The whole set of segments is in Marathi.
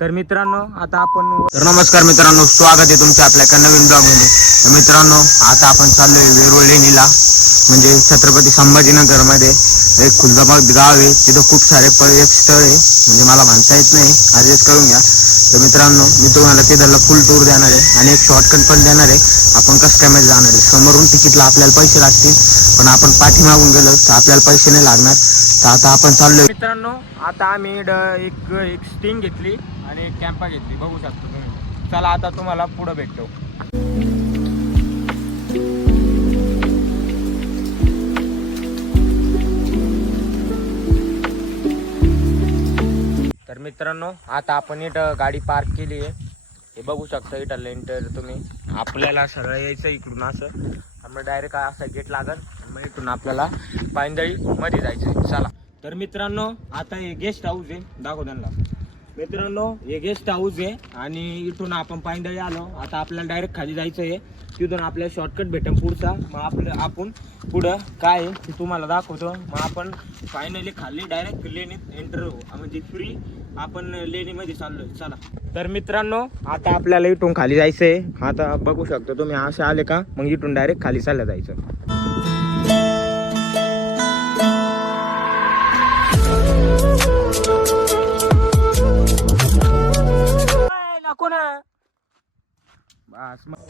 तर मित्रांनो आता आपण तर नमस्कार मित्रांनो स्वागत आहे तुमच्या आपल्या एका नवीन ब्लॉगमध्ये तर मित्रांनो आता आपण चाललोय वेरुळ लेणीला म्हणजे छत्रपती संभाजीनगरमध्ये एक खुलदाबाद गाव आहे तिथं खूप सारे पर्यटक स्थळ आहे. म्हणजे मला म्हणता येत नाही ऍडजस्ट करून घ्या. तर मित्रांनो मी तुम्हाला तिथला फुल टूर देणार आहे आणि एक शॉर्टकट पण देणार आहे. आपण कसं काय जाणार आहे? समोरून तिकीटला आपल्याला पैसे लागतील पण आपण पाठीमागून गेलो तर आपल्याला पैसे नाही लागणार. तर आता आपण चाललोय. मित्रांनो आता आम्ही एक एक स्टिंग घेतली आणि एक कॅम्पा घेतली. बघू शकतो तुम्ही. चला आता तुम्हाला पुढं भेटतो. तर मित्रांनो आता आपण इथं गाडी पार्क केली आहे. हे बघू शकता इथं लेंटर तुम्ही. आपल्याला सरळ यायचं इकडून असं. मग डायरेक्ट असं गेट लागल. मग इथून आपल्याला पायंदळी मध्ये जायचं चला. तर मित्रांनो आता हे गेस्ट हाऊस आहे. दाखव त्यांना. मित्रांनो हे गेस्ट हाऊस आहे आणि इथून आपण पायंदळी आलो. आता आपल्याला डायरेक्ट खाली जायचं आहे. तिथून आपल्याला शॉर्टकट भेटेल पुढचा. मग आपलं आपण पुढं काय आहे ते तुम्हाला दाखवतो. मग आपण फायनली खाली डायरेक्ट लेणीत एंटर होऊ. म्हणजे फ्री आपण लेणीमध्ये चाललोय चला. तर मित्रांनो आता आपल्याला इथून खाली जायचं आहे आता बघू शकतो तुम्ही असे आले का? मग इथून डायरेक्ट खाली चाललं जायचं. मग.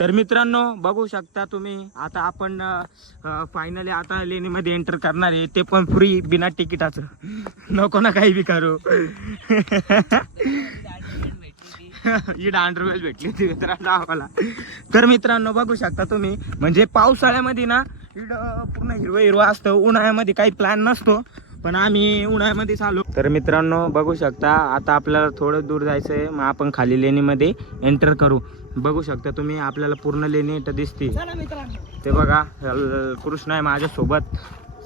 तर मित्रांनो बघू शकता तुम्ही आता आपण फायनली आता लेणीमध्ये एंटर करणार आहे. ते पण फ्री बिना तिकिटाचं. नको ना काही बी करू. ही अंडरवेल भेटली होती मित्रांनो आम्हाला. तर मित्रांनो बघू शकता तुम्ही म्हणजे पावसाळ्यामध्ये ना इड पूर्ण हिरवं हिरवं असतं. उन्हाळ्यामध्ये काही प्लॅन नसतो. पण आम्ही उन्हाळ्यामध्ये चालू तर मित्रांनो बघू शकता आता आपल्याला थोडं दूर जायचं आहे मग आपण खाली लेणीमध्ये एंटर करू. बघू शकता तुम्ही आपल्याला पूर्ण लेणी इथं दिसते ते बघा कृष्ण आहे माझ्यासोबत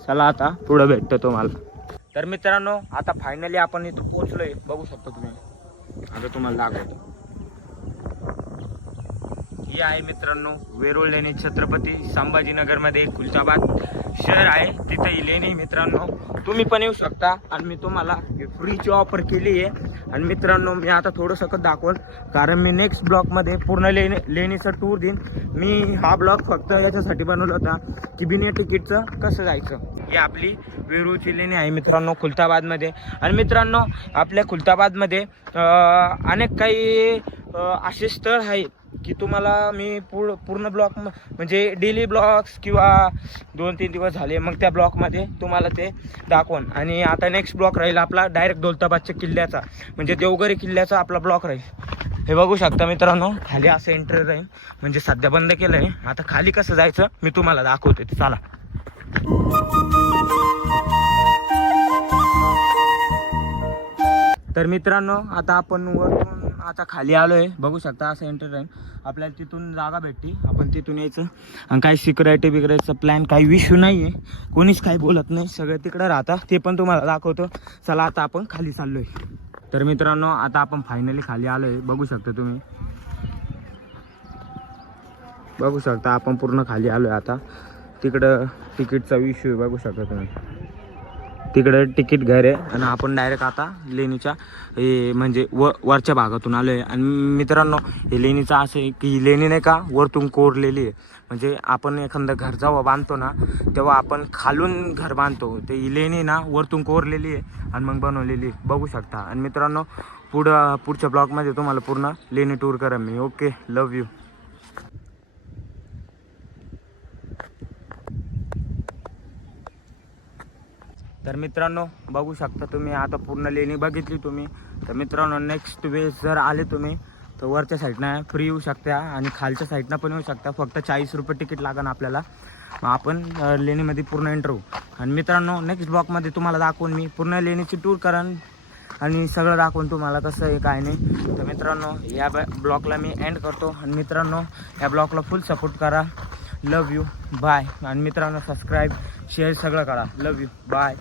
चला आता पुढं भेटतो तुम्हाला. तर मित्रांनो आता फायनली आपण इथं पोहोचलोय. बघू शकता तुम्ही. आता तुम्हाला दाखवतो. ही आहे मित्रांनो वेरूळ लेणी छत्रपती संभाजीनगरमध्ये खुलताबाद शहर आहे. तिथे ही लेणी मित्रांनो. तुम्ही पण येऊ शकता आणि मी तुम्हाला फ्रीची ऑफर केली आहे. आणि मित्रांनो मी आता थोडं सकत दाखवल. कारण मी नेक्स्ट ब्लॉकमध्ये पूर्ण लेणी लेणीचा टूर देईन. मी हा ब्लॉक फक्त याच्यासाठी बनवला होता की बिने तिकीटचं कसं जायचं? ही आपली वेरूळची लेणी आहे मित्रांनो खुलताबादमध्ये आणि मित्रांनो आपल्या खुलताबादमध्ये अनेक काही असे स्थळ आहेत की तुम्हाला मी पूर पूर्ण ब्लॉक म्हणजे डेली ब्लॉग्स किंवा दोन तीन दिवस झाले मग त्या ब्लॉकमध्ये तुम्हाला ते दाखवून. आणि आता नेक्स्ट ब्लॉक राहील आपला डायरेक्ट दौलताबादच्या किल्ल्याचा. म्हणजे देवगरी किल्ल्याचा आपला ब्लॉक राहील. हे बघू शकता मित्रांनो खाली असं एंट्री राहील. म्हणजे सध्या बंद केलं आहे आता खाली कसं जायचं मी तुम्हाला दाखवते. चला. तर मित्रांनो आता आपण वरून आता खाली आलोय. बघू शकता असं एंटरटेन आपल्याला तिथून जागा भेटती. आपण तिथून यायचं. आणि काही सिक्युरिटी बिक्युरिटीचा प्लॅन काही इश्यू नाही आहे कोणीच काही बोलत नाही. सगळं तिकडं राहता ते पण तुम्हाला दाखवतो. चला आता आपण खाली चाललोय. तर मित्रांनो आता आपण फायनली खाली आलोय. बघू शकता तुम्ही. बघू शकता आपण पूर्ण खाली आलोय आता. तिकडं तिकीटचा इश्यू बघू शकता तुम्ही. तिकडं तिकीट घर आहे आणि आपण डायरेक्ट आता लेणीच्या हे म्हणजे व वरच्या भागातून आलो आहे आणि मित्रांनो हे लेणीचं असं आहे की ही लेणी नाही का वरतून कोरलेली आहे. म्हणजे आपण एखादं घर जेव्हा बांधतो ना तेव्हा आपण खालून घर बांधतो. ते ही लेणी ना वरतून कोरलेली आहे आणि मग बनवलेली आहे. बघू शकता. आणि मित्रांनो पुढं पुढच्या ब्लॉगमध्ये तुम्हाला पूर्ण लेणी टूर करा मी. ओके लव यू तर मित्रांनो बघू शकता तुम्ही आता पूर्ण लेणी बघितली तुम्ही. तर मित्रांनो नेक्स्ट वेळेस जर आले तुम्ही तर वरच्या साईडनं फ्री येऊ शकता आणि खालच्या साईडनं पण येऊ शकता. फक्त चाळीस रुपये तिकीट लागन आपल्याला. मग आपण लेणीमध्ये पूर्ण एंटर होऊ. आणि मित्रांनो नेक्स्ट ब्लॉकमध्ये तुम्हाला दाखवून मी पूर्ण लेणीची टूर करेन आणि सगळं दाखवून तुम्हाला कसं आहे काय नाही. तर मित्रांनो या ब्लॉकला मी एंड करतो. आणि मित्रांनो या ब्लॉकला फुल सपोर्ट करा. लव यू बाय आणि मित्रांनो सबस्क्राईब शेअर सगळं करा. Love you bye